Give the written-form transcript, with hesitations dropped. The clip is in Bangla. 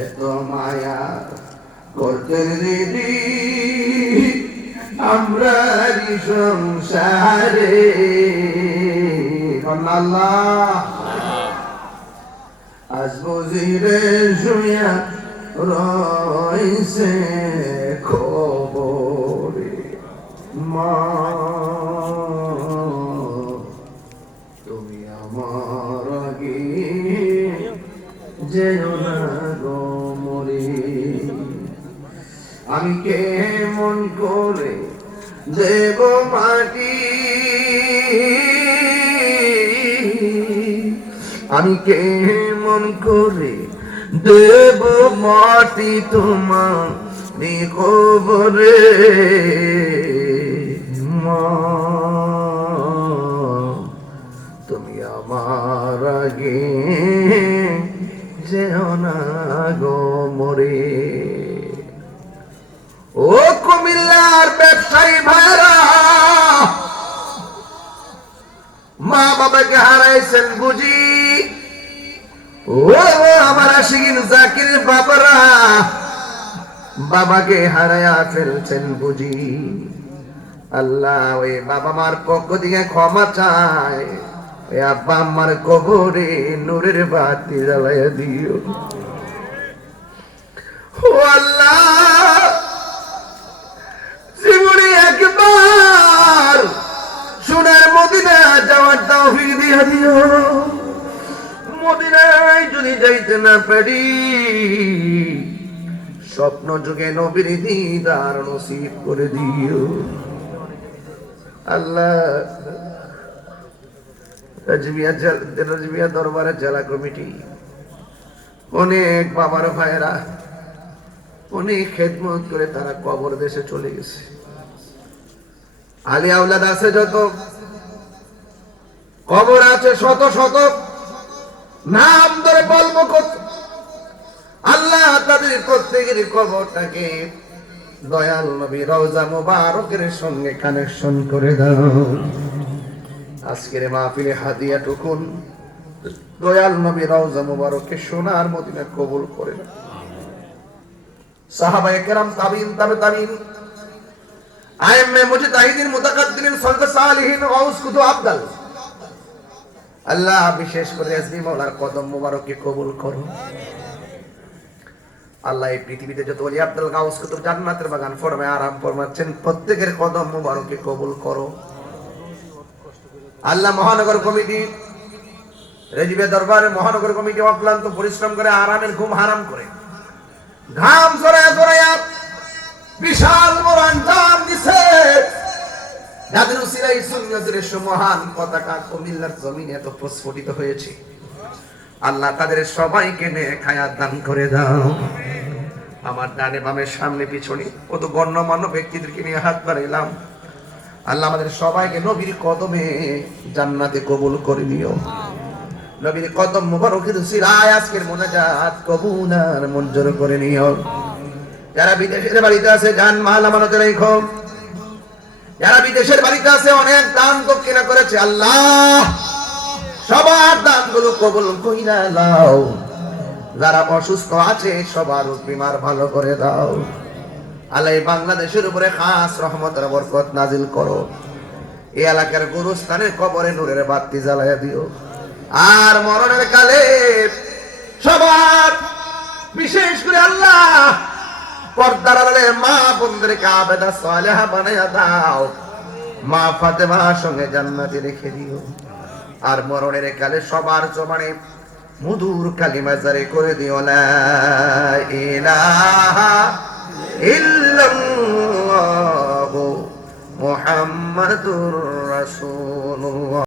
এত মায়া করতে দিদি আমরা সংসারে আল্লাহ আজ বুঝিরে শুয়া রইছে খবরে মা তুমি আমার আগে যেও না গো মরে আমি কেমন করে দেব মাটি আমি কেমন করে দেব মাটি তোমার কবরে মা তুমি আমার আগে যেও না গো মরে। ও কুমিল্লার ব্যবসায়ী ভাইরা, মা বাবাকে হারাইছেন বুঝি? ও আমার আশিকিন জাকির বাবারা, বাবাকে হারায়া ফেলছেন বুঝি? আল্লাহ ওই বাবা মার পক্ষ থেকে ক্ষমা চায়, ওই আব্বা আমার কবরে নূরের বাতি জ্বালাইয়া দিও। ও আল্লাহ, জীবনে একবার সোনার মদিনা যাওয়ার তৌফিক দিয়া দিও। মদিনায় যদি যাইতে না পারি, স্বপ্ন যুগে নবীর দিদার নসিব করে দিও। আল্লাহ, রাজবিয়া দরবারের জেলা কমিটি অনেক বাবার ভাইরা অনেক খেদমত করে তারা কবর দেশে চলে গেছে। আলী আওলাদ আছে যত, কবর আছে শত শত, নাম ধরে বলবো কত। আল্লাহ তাদের প্রত্যেকের কবরটাকে দয়াল নবী রওজা মুবারকের সঙ্গে কানেকশন করে দাও। আজকের মাহফিলে হাদিয়া টুকুন দয়াল নবী রওজা মুবারককে সোনার মদিনা কবুল করে নাও। সাহাবায়ে কেরাম, তাবিঈন, তাবে তাবিঈন, আইম্মে মুজতাহিদিন, মুতাকাদ্দিমিন, সলফে সালিহিন, গাউস কুতুব আফদাল, আল্লাহ বিশেষ করে আজমি মাওলার কদম মুবারককে কবুল করো। আল্লাহ এই পৃথিবীতে যত ওলি আব্দুল গাউস কুতুব জান্নাতের বাগান ফরমায় আরাম ফরমাচ্ছেন, প্রত্যেকের কদম মুবারককে কবুল করো। আল্লাহ মহানগর কমিটি, রেজিবে দরবারে মহানগর কমিটি অক্লান্ত পরিশ্রম করে আরামের ঘুম হারাম করে ঘাম ঝরায়া ঝরায়া বিশাল বড় আঞ্জাম দিছে। যাদের উসিলায় সুন্নাতের মহান পতাকা কুমিল্লার জমিনে এত প্রস্ফুটিত হয়েছে, আল্লাহ তাদের সবাইকে নেক হায়াত দান করে দাও। আমার ডানে বামে সামনে পিছনে কত গণ্যমান্য ব্যক্তিদেরকে নিয়ে হাত বাড়াইলাম। আল্লাহ আমাদের সবাইকে নবীর কদমে জান্নাতে কবুল করে দিও। নবীর কদম মুবারকের উসিলায় আজকের মুনাজাত কবুল আর মঞ্জুর করে নিও। যারা বিদেশের বাড়িতে আছে জান মাল আমানতে রেখো। যারা বিদেশের বাড়িতে আছে অনেক দান দক্ষিণা করেছে, আল্লাহ সবার দানগুলো কবুল কইরা নাও। যারা অসুস্থ আছে সবার বিমার ভালো করে দাও। আল্লাহ বাংলাদেশের উপরে খাস রহমতের বরকত নাজিল করো। এই এলাকার গুরুস্থানের কবরে নূরের বাতি জ্বালাইয়া দিও। আর মরণের কালে সবার বিশেষ করে আল্লাহ পর্দার আড়ালে মা বোনদেরকে আবেদা সালেহা বানাইয়া দাও। মা ফাতেমার সঙ্গে জান্নাতে রেখে দিও। আর মরণের কালে সবার জবানে মধুর কালিমা জারি করে দিও, লা ইলাহা ইল্লাল্লাহু মুহাম্মাদুর রাসূলুল্লাহ।